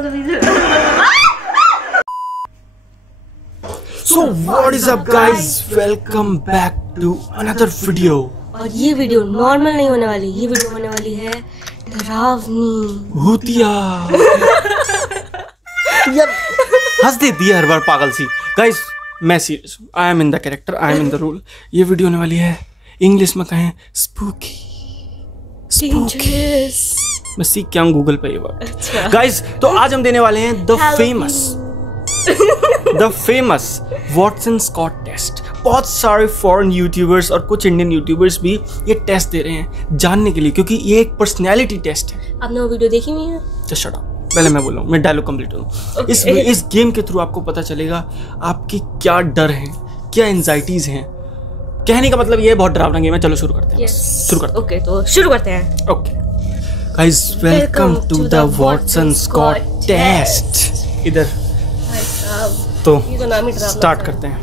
So what is up guys, welcome back to another video। और ये video normal नहीं होने वाली, ये वीडियो होने वाली है डरावनी भूतिया। यार हंस देती है हर बार पागल सी। गाइस मैं सीरियस हूँ, I am in the character, I am in the role. ये वीडियो होने वाली है इंग्लिश में कहें स्पूकी। मैं सीख क्या हूँ गूगल पे ये वर्ड। गाइस तो आज हम देने वाले हैं the famous Watson Scott test. बहुत सारे फॉरेन यूट्यूबर्स और कुछ इंडियन यूट्यूबर्स भी ये टेस्ट दे रहे हैं जानने के लिए, क्योंकि ये एक पर्सनैलिटी टेस्ट है। आपने वो वीडियो देखी हुई है? तो शट अप, पहले मैं बोलूँ, मैं डायलॉग कंप्लीट करूँ। इस गेम के थ्रू आपको पता चलेगा आपकी क्या डर हैं, क्या एंजाइटीज हैं। कहने का मतलब ये है बहुत डरावना गेम है। चलो शुरू करते हैं। शुरू करते हैं। ओके तो शुरू करते हैं। Okay guys, welcome to the Watson Scott test. इधर तो स्टार्ट करते हैं।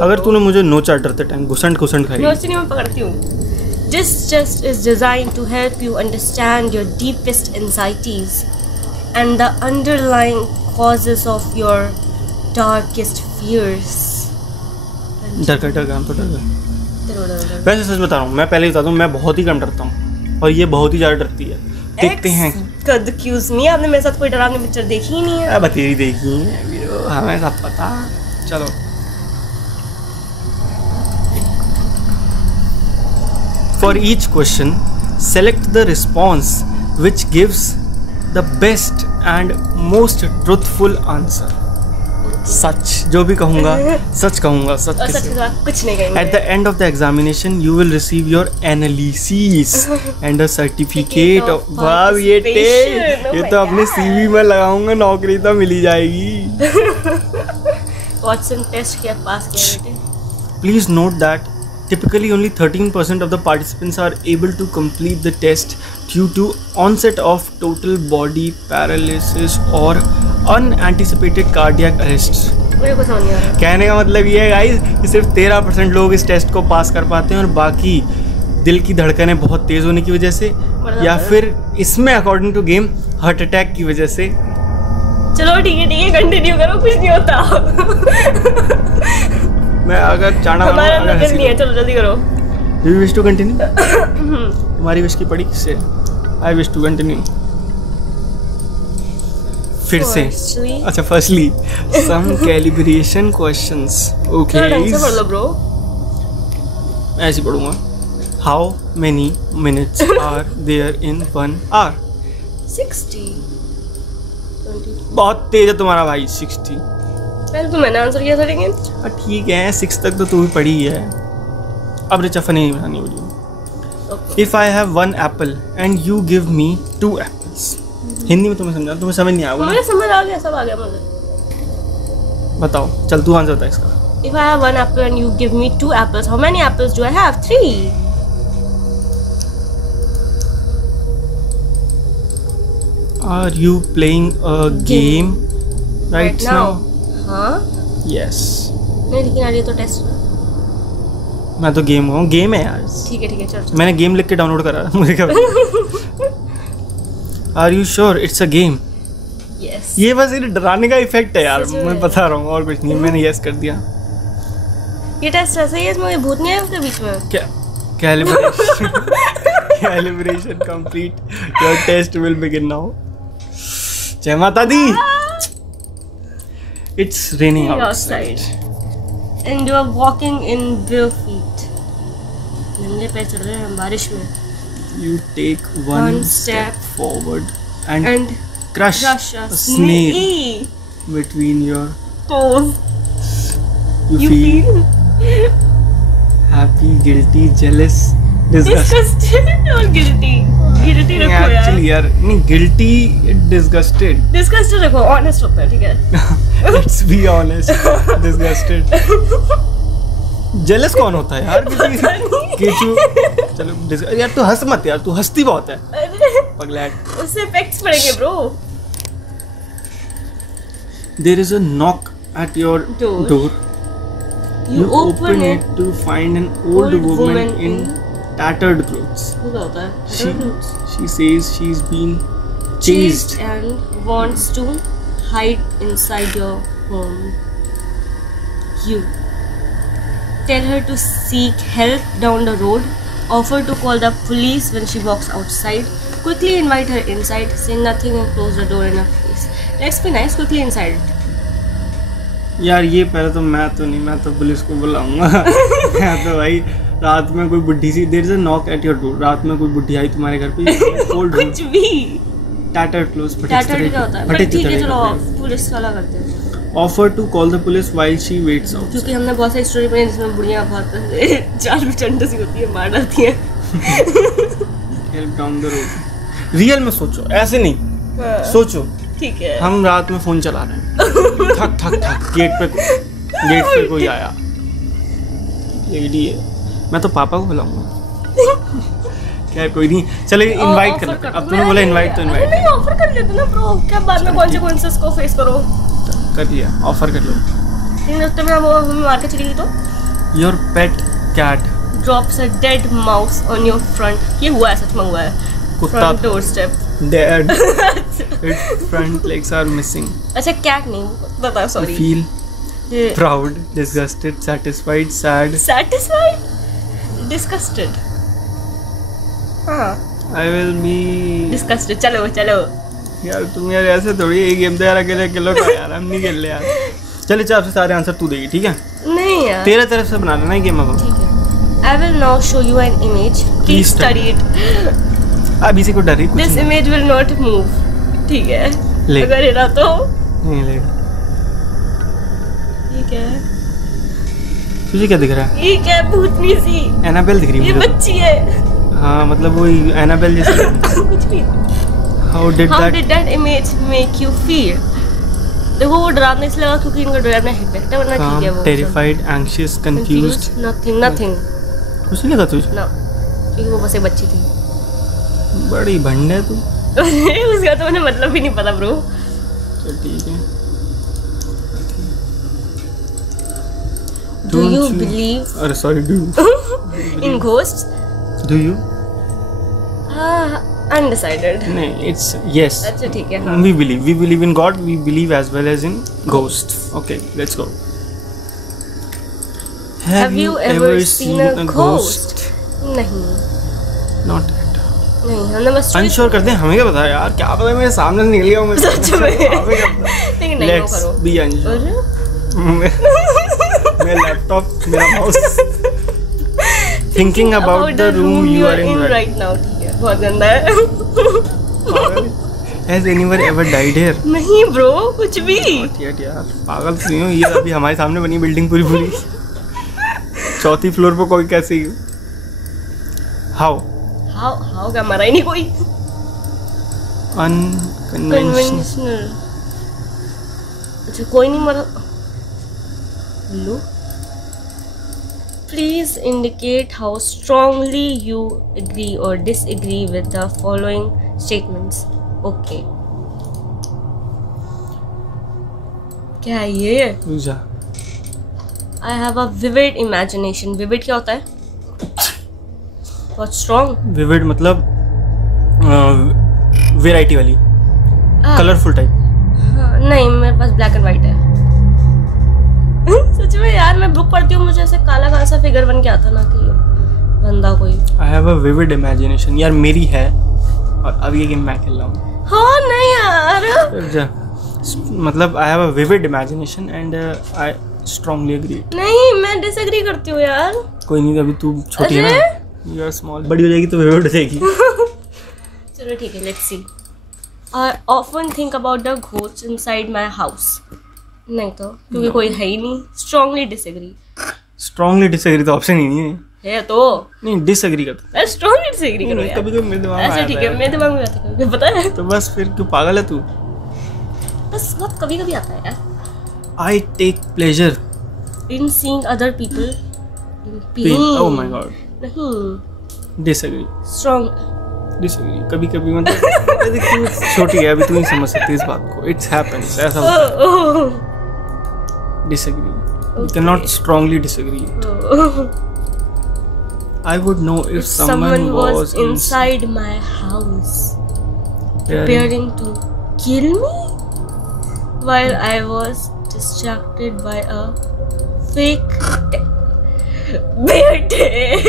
अगर तूने मुझे नोचा डरते टाइम घुसंड खाई। नहीं, मैं पकड़ती हूँ। This test is designed to help you understand your deepest anxieties and the underlying causes of your darkest fears. डर गया हम तो डर गए। वैसे सच बता रहा हूँ, मैं पहले ही बता दूँ, मैं बहुत ही कम डरता हूँ और ये बहुत ही ज़्यादा डरती है। देखते हैं। Excuse me, आपने मेरे साथ कोई डरावनी पिक्चर देखी ही नहीं है। अब तेरी देखी है, हमें सब पता। चलो For each question, select the response which gives the best and most truthful answer. सच जो भी कहूँगा सच कहूँगा, सच कुछ नहीं कहेंगे। At the end of the examination, you will receive your analysis and a certificate of वाह ये तो अपने CV में लगाऊंगा, नौकरी तो मिल ही जाएगी। Watson टेस्ट के पास किया बेटे। Please note that typically only 13% of the participants are able to complete the test due to onset of total body paralysis or unanticipated cardiac arrest। मुझे कुछ समझ नहीं आ रहा। कहने का मतलब ये है गाइस कि सिर्फ 13% लोग इस टेस्ट को पास कर पाते हैं और बाकी दिल की धड़कनें बहुत तेज होने की वजह से या फिर इसमें according to game heart attack की वजह से। चलो ठीक है कंटिन्यू करो, कुछ नहीं होता। मैं अगर चाहना हमारा नजर नहीं है, चलो जल्दी करो। Do you wish to continue? तुम्हारी विश की पड़ी किससे? I wish to continue। फिर से अच्छा, firstly some calibration questions। Okay पढ़ लो ब्रो। ऐसे पढ़ूंगा। How many minutes are there in 1 hour? 60। बहुत तेज है तुम्हारा भाई। 60। पहले तो मैंने आंसर किया था लेकिन ठीक है, 6 तक तो तू भी पढ़ी है। अब रिचा फनी नहीं बनानी video. If I have 1 apple and you give me 2 apples। Hindi में तुम्हें समझा, तुम्हें समझ नहीं आया? मुझे समझ आ गया, सब आ गया मुझे। बताओ, चल तू आंसर बता इसका। If I have 1 apple and you give me 2 apples, how many apples do I have? 3। Are you playing a game right now? हाँ? Yes। नहीं लेकिन यार ये तो टेस्ट। मैं तो गेम हूँ, गेम है यार। ठीक है चल। मैंने गेम लिख के डाउनलोड करा, मुझे क्या Are you sure it's a game? Yes। ये बस ये डराने का इफेक्ट है यार, मैं बता रहा हूँ और कुछ नहीं। मैंने यस कर दिया। ये टेस्ट ऐसा ही है, इसमें भूत नहीं है उसके बीच में क्या? Calibration complete। Your test will begin now। जय माता दी। It's raining outside and you are walking in bare feet। नंगे पैर चल रहे हैं बारिश में। You take one step forward and crush a snail between your toes। You feel happy, guilty, jealous, disgusted और guilty रखो यार। Actually यार नहीं, guilty, disgusted रखो, honest होता है, ठीक है। Let's be honest, disgusted। Jealous कौन होता है यार किसी? चलो यार तू हंस मत यार, तू हंसती बहुत है पगलैट। उससे इफेक्ट्स पड़ेंगे bro. There is a knock at your door। You open it to find an old woman in tattered clothes। She says she's been chased. and wants to hide inside your home. You tell her to seek help down the road, offer to call the police when she walks outside, quickly invite her inside, say nothing and close the door in her face. Let's be nice, quickly inside. यार ये पहले तो मैं तो police को बुलाऊंगा। मैं तो भाई रात में कोई बुढ़ी सी, there is a knock at your door, रात में कोई बुढ़ी आई तुम्हारे घर पे, कुछ भी टैटर क्लोज टैटर क्या होता है, पर ठीक है चलो पुलिस वाला करते हैं। Offer to call the police while she waits out, क्योंकि हमने बहुत सारी स्टोरी पढ़ी जिसमें बुढ़ियां बहुत चाल में चंड सी होती है, मार डालती है। Help down the road. Real में सोचो, ऐसे नहीं सोचो, ठीक है हम रात में फोन चला रहे हैं, ठक ठक ठक गेट पे कोई आया, लेडी है, मैं तो पापा को बुलाऊंगा। क्या कोई नहीं, चले इनवाइट कर लेते। अब तूने बोला इनवाइट तो इनवाइट नहीं, ऑफर कर लेते ना ब्रो, क्या बाद में कॉन्सिक्वेंसेस को फेस करो। कर लिया, ऑफर कर लो। 3 हफ्ते में हम मार के चली गई तो your pet cat drops a dead mouse on your front, ये हुआ है, सच में हुआ है, कुत्ता front doorstep dead, its front legs are missing, अच्छा कैट नहीं बता, sorry. feel proud, disgusted, satisfied, sad, satisfied, disgusted, हाँ I will be disgusted। चलो यार तुम यार ऐसे थोड़ी, ये गेम तो यार अकेले खेलो का यार, हम नहीं खेल ले यार। चले चार से सारे आंसर तू देगी, ठीक है? नहीं यार, तेरा तरफ से बना लेना ये गेम। अब ठीक है। I will now show you an image, please study it। अब इसी को डर रही कुछ This नहीं। image will not move, ठीक है? ले। अगर हिला तो नहीं लेगा। ठीक है, तुझे क्या दिख रहा है? ये क्या भूतनी सी, एनाबेल दिख रही है ये मुझे। बच्ची है। हाँ मतलब वही एनाबेल जैसे। कुछ भी। How did that image make you feel? देखो वो डरावना इसलिए लगा क्योंकि इनका डरावना इफेक्ट है, वरना ठीक है वो। Terrified, anxious, confused, nothing कुछ नहीं लगा तुझे? ना, क्योंकि वो बस एक बच्ची थी। बड़ी भंड है तू। उसका तो मुझे मतलब भी नहीं पता ब्रो। चल ठीक है। Do you believe अरे sorry, do in ghosts? Do you? Undecided. नहीं, it's yes. अच्छा ठीक है, हाँ। We believe in God. We believe as well as in ghosts. Okay, let's go. Have you ever seen a ghost? नहीं। Not yet. नहीं, हमने बस Unsure करते हैं, हमें क्या पता यार, क्या पता मेरे सामने से निकल गया हूँ मैं। सच में। हमें क्या पता? लेकिन नहीं, वो Let's करो। be unsure. अरे? मेरा लैपटॉप, मेरा mouse. Thinking about the room you are in right now, ठीक है, बहुत गंदा है। Has anyone ever died here? नहीं ब्रो, कुछ भी। यार पागल तो नहीं हो, ये अभी हमारे सामने बनी बिल्डिंग पूरी चौथी फ्लोर पर कोई कैसे? हाउ क्या मरा ही नहीं कोई। अनकन्वेंशनल। अच्छा कोई नहीं मरा। Hello, please indicate how strongly you agree or disagree with the following statements. Okay. क्या है ये? I have a vivid imagination. Vivid क्या होता है? बहुत strong. विविड मतलब वेराइटी वाली, कलरफुल टाइप। हाँ, नहीं मेरे पास ब्लैक एंड वाइट है। सच में यार, मैं बुक पढ़ती हूँ, मुझे ऐसे काला काला सा फिगर बन के आता ना कि बंदा कोई। आई हैव अ विविड इमेजिनेशन। यार मेरी है, और अब ये गेम मैं खेल रहा हूँ। हाँ नहीं यार, मतलब I have a vivid imagination and I strongly agree. नहीं मैं डिसएग्री करती हूँ यार। कोई नहीं, अभी तू छोटी है ना, यू आर स्मॉल, बड़ी हो जाएगी तो विविड हो जाएगी। चलो ठीक है, let's see. I often think about the ghosts inside my house. नहीं तो, क्योंकि कोई है ही नहीं। Strongly disagree. स्ट्रांगली डिसएग्री तो ऑप्शन ही नहीं है तो नहीं, डिसएग्री करता। स्ट्रांगली डिसएग्री करो यार। कभी मेरे दिमाग में ऐसे ठीक है, मेरे दिमाग में आता है, कभी पता है। तो बस फिर क्यों पागल है तू? बस बहुत कभी कभी आता है यार। I take pleasure in seeing other people in pain. pain. Oh my god. नहीं, Disagree. strong. Disagree. कभी कभी मतलब अरे तू छोटी है, अभी तू नहीं समझ सकती इस बात को। It happens. ऐसा होता है। Disagree. You cannot strongly disagree. I would know if someone was inside my house. preparing to kill me while I was distracted by a fake bear tail.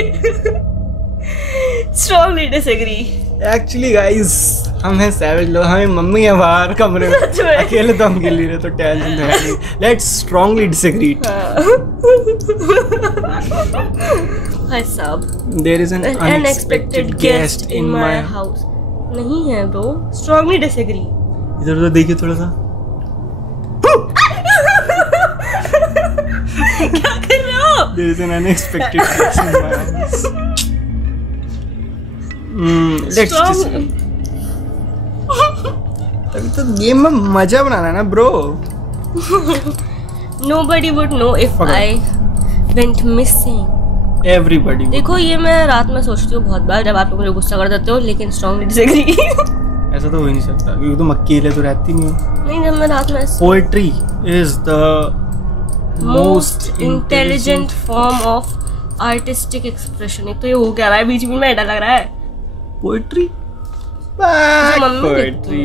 Strongly disagree. Actually guys हम हैं savage लोग, हमें mummy है बाहर कमरे में, अकेले तो हम खेल नहीं रहे, तो टेंशन तो है नहीं. Let's strongly disagree. भाई साहब, there is an unexpected guest in my house. नहीं है ब्रो, स्ट्रांगली डिसएग्री. इधर उधर देखिए थोड़ा सा. क्या कर रहे हो? There is an unexpected guest in my house. Let's अभी तो गेम में मजा बनाना है ना bro. Nobody would know if I went missing. Everybody. देखो ये मैं रात में सोचती हूँ बहुत बार जब आप लोग मुझे गुस्सा कर देते हो, लेकिन स्ट्रांगली डिसएग्री. ऐसा तो हो ही नहीं सकता क्योंकि तुम अकेले तो रहती नहीं हो. नहीं, जब मैं रात में Poetry is the most intelligent form of artistic expression. एक तो ये हो क्या रहा है बीच में, ऐसा लग रहा है. Poetry? Mummy Poetry.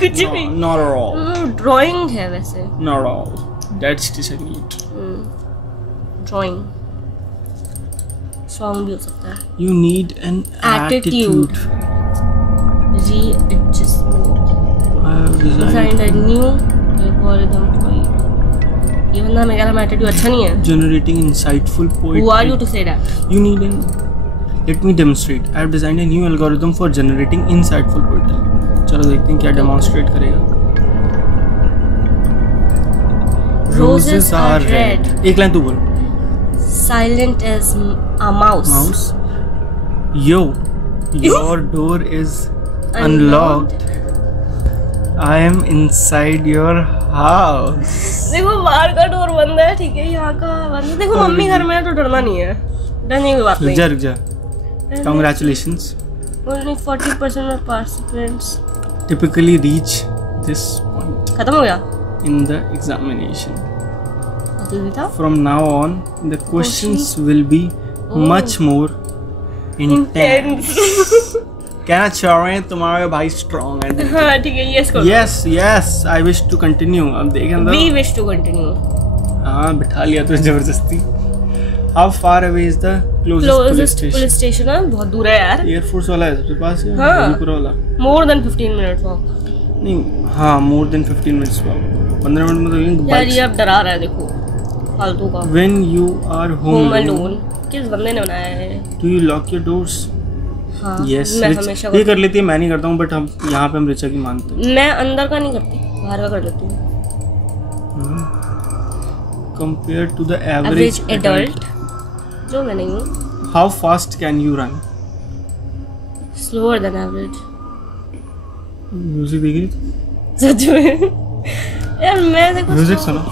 कुछ भी. Not at all. ड्राइंग है वैसे. Not at all. That's disagreed. Drawing song भी हो सकता है. You need an attitude. Readjustment. I have Designed a new algorithm for you. ये बंदा मेरा एटीट्यूड अच्छा नहीं है. generating insightful poetry. Who are you to say that? You need an. Let me demonstrate. I have designed a new algorithm for generating insightful poetry. चलो देखते हैं क्या demonstrate करेगा. Roses are red. एक लाइन तू बोल. Silent as a mouse. Mouse. Yo, your door is unlocked. I am inside your house. देखो बाहर का डोर बंद है, ठीक है, यहाँ का बंद है. देखो मम्मी घर में है तो डरना नहीं है. डरने की बात नहीं. रुक जा. Congratulations. Only 40% of participants typically reach this point. खत्म हो गया in the examination. अभी भी था. From now on, the questions will be much more intense. कहना चाह रहे हैं तुम्हारे भाई strong है. हाँ ठीक है, yes करो. Yes, I wish to continue. अब देखें तो. We wish to continue. हाँ बिठा लिया तो जबरदस्ती. How far away is the closest police station? है बहुत दूर है यार. Air Force वाला है सबके पास है. हाँ. पूरा वाला. More than 15 minutes walk. नहीं हाँ more than 15 minutes walk. 15 minute में तो लेकिन यार ये अब डरा रहा है देखो फालतू का. When you are home alone. किस बंदे ने बनाया है? Do you lock your doors? हाँ. Yes. मैं हमेशा ये कर लेती है, मैं नहीं करता हूँ, बट हम यहाँ पे हम रिचा की मानते हैं. मैं अंदर का नहीं करती, बाहर का कर लेती हूँ. Compared to the average adult. जो मैं नहीं हूँ. How fast can you run? Slower than average. Music देख रही थी? सच में यार मैं देखो म्यूजिक सुना.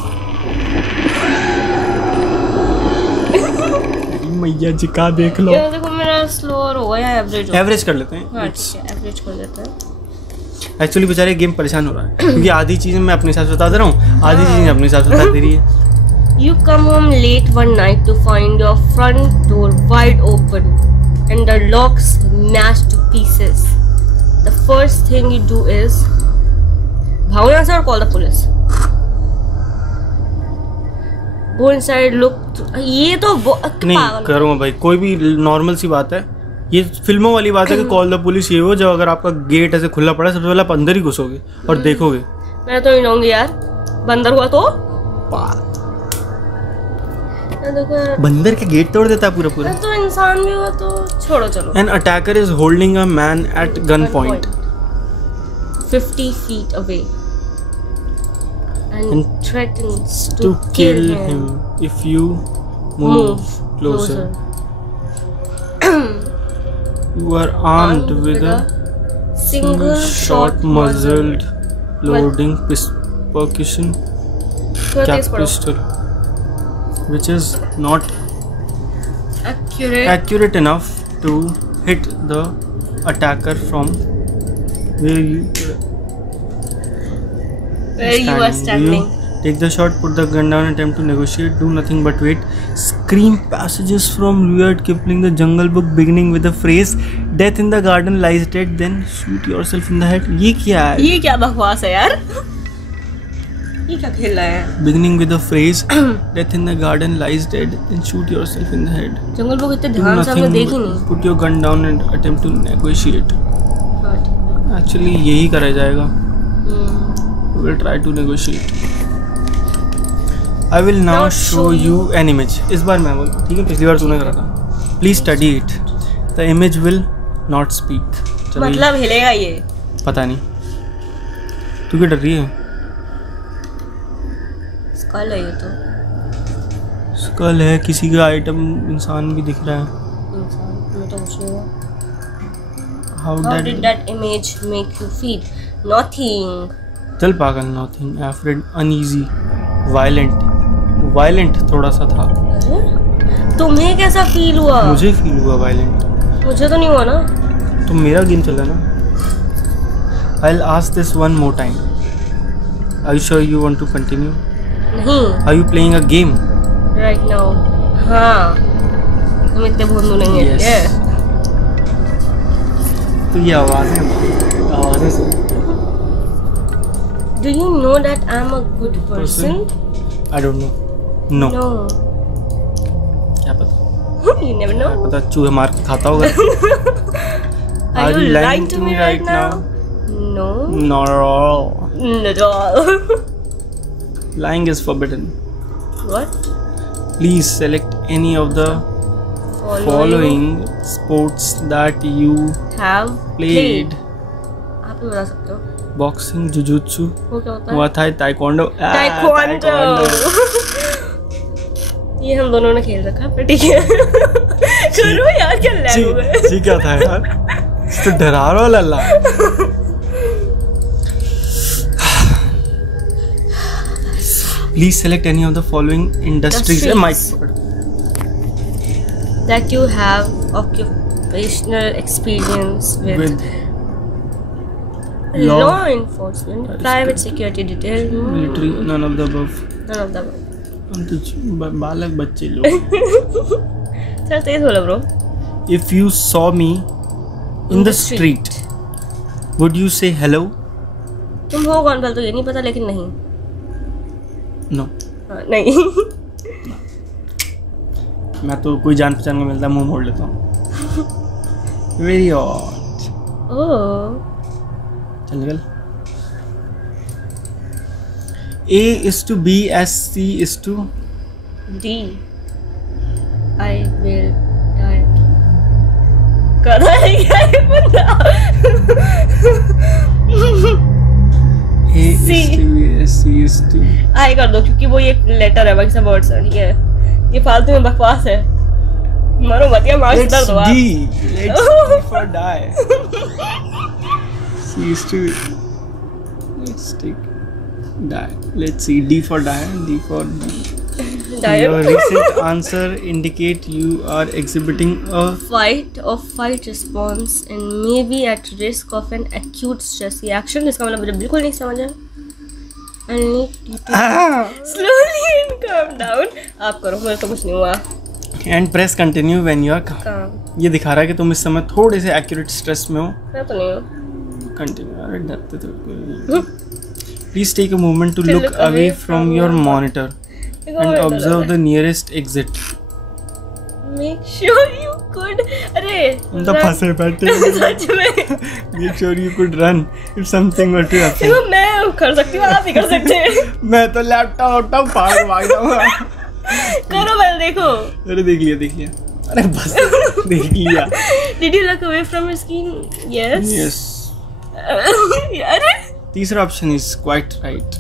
मैया जी का देख लो. यार देखो मेरा स्लोअर होगा या एवरेज होगा. एवरेज कर लेते हैं. हाँ ठीक है, एवरेज कर लेते हैं. एक्चुअली बेचारे गेम परेशान हो रहा है क्योंकि आधी चीजें मैं अपने हिसाब से बता दे रहा हूँ, आधी चीजें अपने हिसाब से बता दे रही है. You come home late one night to find your front door wide open and the locks smashed to pieces. The first thing you do is भागो यहाँ से और call the police. Go inside, look. ये तो नहीं करूँगा भाई, कोई भी नॉर्मल सी बात है. ये फिल्मों वाली बात है कि कॉल द पुलिस ये हो जब अगर आपका गेट ऐसे खुला पड़ा है सबसे पहले आप अंदर ही घुसोगे और देखोगे. मैं तो नहीं जाऊंगी यार, बंदर हुआ तो बंदर के गेट तोड़ देता है पूरा. तो इंसान भी हुआ तो छोड़ो चलो. An attacker is holding a man at gunpoint 50 feet away and threatens to kill him if you move closer. You are armed with a single shot muzzled loading percussion pistol, which is not accurate enough to hit the attacker from where you are standing. Take the shot, put the gun down, attempt to negotiate, do nothing but wait. Scream passages from Rudyard Kipling, The Jungle Book, beginning with the phrase "Death in the garden lies dead, then shoot yourself in the head." ये क्या है? ये क्या बकवास है यार? ये क्या खेल रहा है? Beginning with the phrase "Death in the garden lies dead, then shoot yourself in the head." Jungle book इतने Do ध्यान से हमने nothing देखी but नहीं। put your gun down and attempt to negotiate. हाँ, ठीक है। Actually यही करा जाएगा. We will try to negotiate. I will now show you an image. इस बार मैं बोलूँ, ठीक है? पिछली बार तूने करा था. Please study it. The image will not speak. चलो मतलब हिलेगा ये? पता नहीं. तू क्यों डर रही है? स्कल है ये तो. स्कल है, किसी का आइटम इंसान भी दिख रहा है. इंसान में तो कुछ नहीं हुआ. How did that image make you feel? Nothing. चल पागल. Nothing. Afraid, uneasy, violent थोड़ा सा था. तुम्हें कैसा फील हुआ? मुझे फील हुआ violent. मुझे तो नहीं हुआ ना. तो मेरा गेम चला ना. I'll ask this one more time. Are you sure you want to continue? नहीं. Are you playing a game? Right now. हाँ. हम इतने भोंदू नहीं हैं. Yes. तो ये आवाज़ें सुन. Do you know that I'm a good person? I don't know. No. No. क्या पता? You never know. पता चूहे मार के खाता होगा. Are you lying to me right now? No. Not at all. Not at all. Lying is forbidden. What? Please select any of the following sports that you have played. आप ही बता सकते हो. Boxing, jujutsu, वो क्या होता है? हुआ था taekwondo. Taekwondo. ये हम दोनों ने खेल रखा है, ठीक है. करो यार, क्या लैग हो गए. जी क्या था यार? तो डरा रहा लल्ला. Please select any of the following industries. That you have occupational experience with law enforcement, private security detail, military, none of the above. None of the above. हम तो बालक बच्चे लोग. चल तेज बोलो bro. If you saw me in the street, would you say hello? तुम हो कौन पहले तो ये नहीं पता, लेकिन नहीं. No. नहीं. मैं तो कोई जान पहचान का मिलता है मुंह मोड़ लेता हूँ. Very odd. Oh. चल निकल. A is to B as C is to D. I will die. कर रहा है क्या ये बंदा? A is to B as C is to I कर दो, क्योंकि वो एक लेटर है, बाकी सब वर्ड्स हैं, ठीक है. ये फालतू में बकवास है. मरो मत या मार दर्द हुआ. Let's D for die. C is to let's take die. Let's see, D for die, D for D. Your recent answer indicate you are exhibiting a fight or flight response and may be at risk of an acute stress reaction. इसका मतलब मुझे बिल्कुल नहीं समझ आया. I need you to slowly and calm down. आप करो, मुझे तो कुछ नहीं हुआ. And press continue when you are calm. काम. ये दिखा रहा है कि तुम इस समय थोड़े से accurate stress में हो. मैं तो नहीं हूँ. Continue. अरे डरते तो. Please take a moment to look away from your monitor and observe the nearest exit. Make sure you could. अरे. हम तो फंसे बैठे. सच में. Make sure you could run if something were to happen. देखो मैं कर सकती हूँ, आप भी कर सकते हैं. मैं तो लैपटॉप भाग जाऊँगा. करो पहले देखो. अरे देख लिया. अरे बस देख लिया. Did you look away from your screen? Yes. Yes. अरे. तीसरा option is quite right.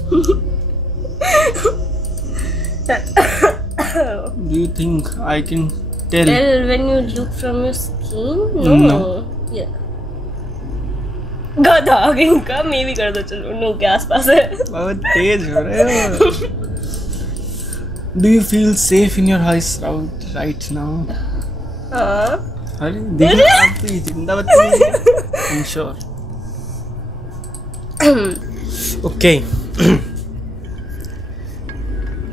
Do you think I can tell? Tell when you look from your screen? No. Yeah. गधा इनका मैं भी कर दो, चलो नो के आसपास है. बहुत तेज हो रहे हो. Do you feel safe in your house right now? हाँ. अरे देखो आप तो ये जिंदा बच्चे हैं. I'm sure. Okay.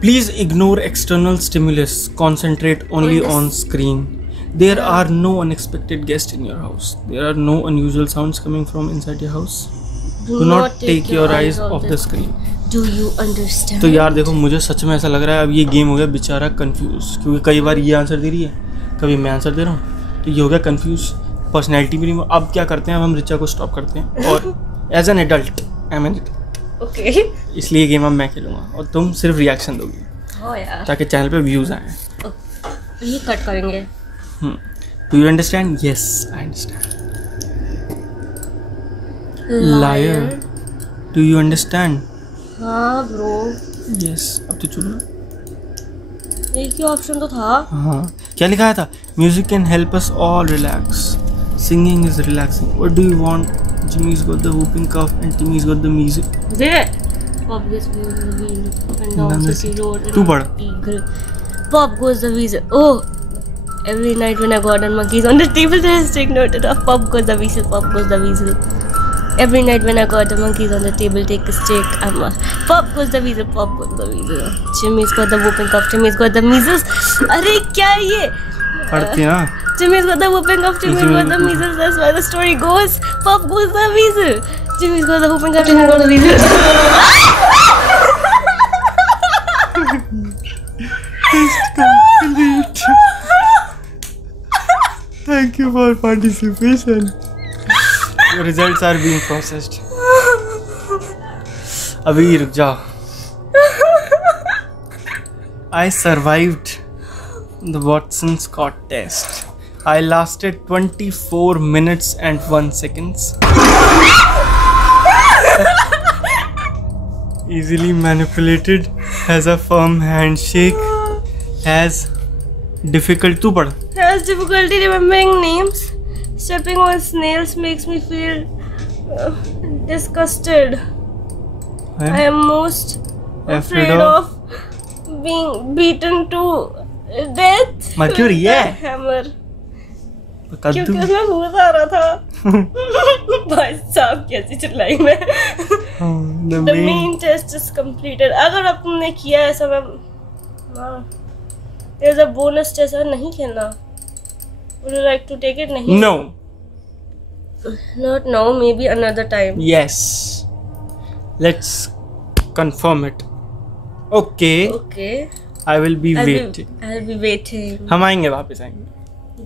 Please ignore external stimulus. Concentrate only on screen. There are no unexpected guests in your house. There are no unusual sounds coming from inside your house. Do not take your eyes off the screen. Do you understand? तो यार देखो, मुझे सच में ऐसा लग रहा है अब ये गेम हो गया बेचारा कंफ्यूज, क्योंकि कई बार ये आंसर दे रही है, कभी मैं आंसर दे रहा हूँ, तो ये हो गया कंफ्यूज, पर्सनैलिटी भी नहीं। अब क्या करते हैं, अब हम रिचा को स्टॉप करते हैं और एज एन एडल्ट ओके, इसलिए गेम अब मैं खेलूंगा और तुम सिर्फ रिएक्शन दोगी। हाँ यार, ताकि चैनल पे व्यूज आए। ये कट करेंगे। Do you understand? Yes I understand. Liar, do you understand? हाँ ब्रो। यस, अब तो चुप ना। एक ही ऑप्शन तो था। हाँ, क्या लिखा था? Music can help us all relax, singing is relaxing, what do you want? Jimmy's got the whooping cough and Timmy's got the music. There. Pop goes the weasel and down city road. तू पढ़। Pop goes the weasel. Oh, every night when I got on monkeys on the table, there is take note of pop goes the weasel. Pop goes the weasel. Every night when I got the monkeys on the table, take a stick. Pop goes the weasel. Pop goes the weasel. Jimmy's got the whooping cough. Timmy's got the measles. अरे क्या ये? पढ़ती ना। Jimmy's got the whooping cough, Timmy's got the measles, that's why the story goes. Pop goes the weasel. Jimmy's got the whooping cough, Timmy's got the measles. Thank you for participation. Your results are being processed. अभी रुक जाओ। I survived the Watson Scott test. I lasted 24 minutes and 1 seconds. Easily manipulated, has a firm handshake, has difficult to पढ़। Has difficulty remembering names. Stepping on snails makes me feel disgusted. I am most afraid of being beaten to death. Mercury, yeah. Hammer. क्योंकि उसमें भूत आ रहा था। भाई साहब कैसी चिल्लाई मैं। The main test is completed. अगर अब तुमने किया ऐसा, मैं there's a bonus test, नहीं खेलना। Would you like to take it? नहीं। No. Not now, maybe another time. Yes. Let's confirm it. Okay. Okay. I will be waiting. I'll be waiting. हम आएंगे, वापस आएंगे।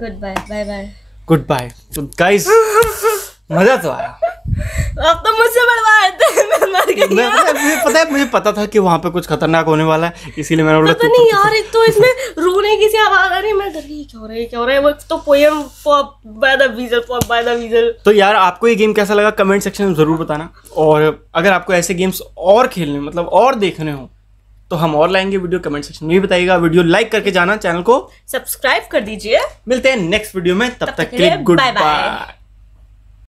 Goodbye. Bye bye. Goodbye. तो guys, मजा तो आया। अब तो मुझसे बढ़वाए थे, मैं मर गई। मुझे पता था कि वहाँ पे कुछ खतरनाक होने वाला है, इसीलिए मैंने बोला। पता नहीं यार, एक तो इसमें रोने की सी आवाज आ रही, मैं डर गई क्या हो रहा है। वो तो पोएम पॉप बाय द वीजल। तो यार, आपको ये गेम कैसा लगा कमेंट सेक्शन में जरूर बताना, और अगर आपको ऐसे गेम्स और खेलने मतलब और देखने हो तो हम और लाएंगे वीडियो, कमेंट सेक्शन में भी बताइएगा। वीडियो लाइक करके जाना, चैनल को सब्सक्राइब कर दीजिए। मिलते हैं नेक्स्ट वीडियो में, तब तक के लिए गुड बाय।